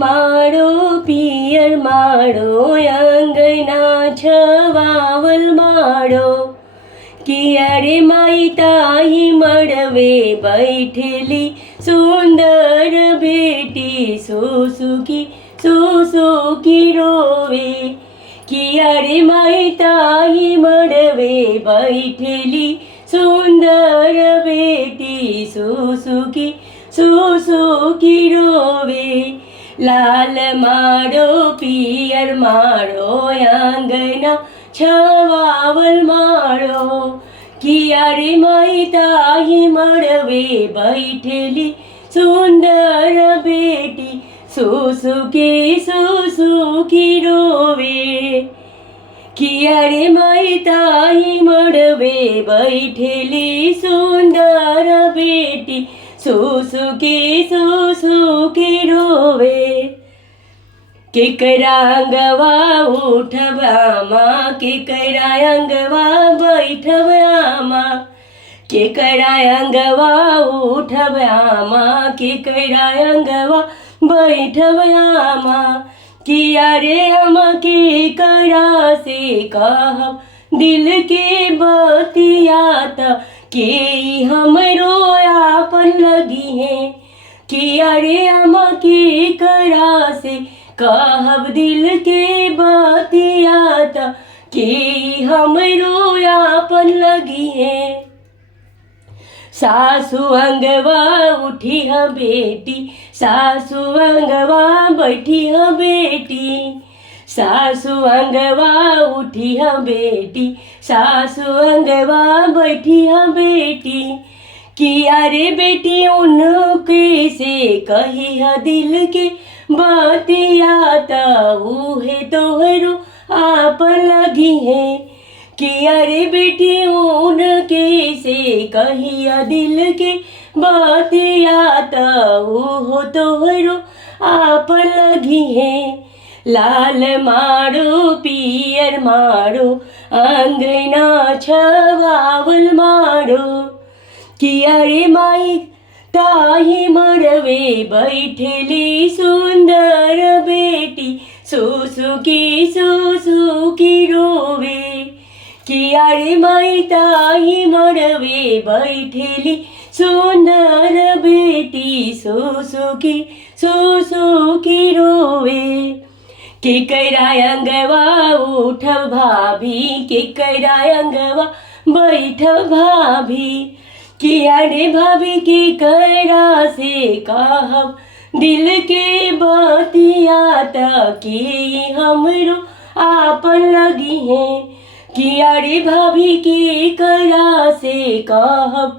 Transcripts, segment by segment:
માળો પિયર માળો અંગના છવાવલ માળો કિયારે માઈ તાઈ મળવે बैठेली सुंदर बेटी सुसुकी रोवे किયારે માઈ તાઈ મળવે बैठेली सुंदर बेटी सुसुकी रोवे लाल माड़ो पियर माड़ो आंगना छवावल माड़ो किયારે माई ताई મળવે बैठेली सुंदर बेटी सुसुकी रोवे किયારે माई ताई મળવે बैठेली सुंदर बेटी सुसुकी रोवे केकरा अंगवा उठवामा केकरा अंगवा बैठवामा केकरा अंगवा उठवामा केकरा अंगवा बैठवामा किયારે हम केकरा से कहब दिल के बतियाता के हमरो आपन लगी है किયારે हम केकरा से कहब दिल के बतियाता के हमरो आपन लगी है सासु अंगवा उठी है बेटी सासु अंगवा बैठी है बेटी सासु अंगवा उठी है बेटी सासु अंगवा बैठी है बेटी किયારે बेटी उनके से कही है दिल के बतियाता उहे तोहरो आपन लगी है किયારે बेटी उनके से कहिया दिल के बतियाता उहो तोहरो आपन लगी है लाल माड़ो पियर माड़ो अंगना छवावल माड़ो किયારે माई ताई મળવે बैठेली सुंदर बेटी सुसुकी रोवे किયારે माई ताई મળવે बैठेली सुंदर बेटी सुसुकी रोवे केकरा अंगवा उठ भाभी केकरा अंगवा बैठ भाभी किયારે भाभी केकरा से कहब दिल के बतियाता के हमरो आपन लगी है किયારે भाभी केकरा से कहब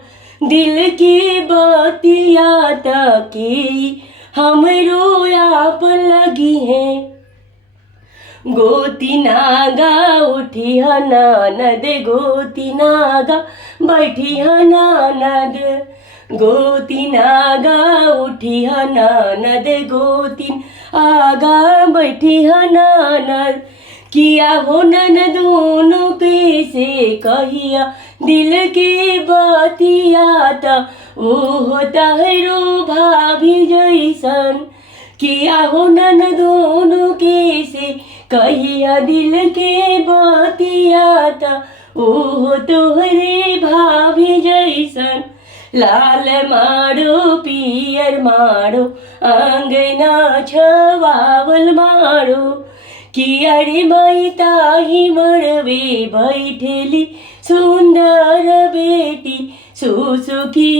दिल के बतियाता के हमरो आपन लगी है गोती नागा उठी है ननद गोती नागा बैठी है ननद गोती नागा उठी है ननद गोती आगा बैठी है ननद किया हो ननद दोनों कैसे कहिया दिल के बतियाता ओ होता है रो भाभी जैसन किया हो ननद दोनों कैसे कहिया दिल के बतियाता ओ तोहरे भाभी जैसन लाल माड़ो पियर माड़ो अंगना छवावल माड़ो किયારે माई ताई મળવે बैठेली सुंदर बेटी सुसुकी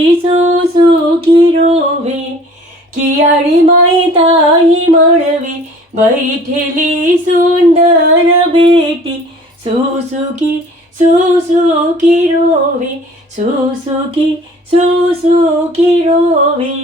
रोवे किયારે माई ताई મળવે बैठेली सुंदर बेटी सुसुकी रोवे सुसुकी रोवे।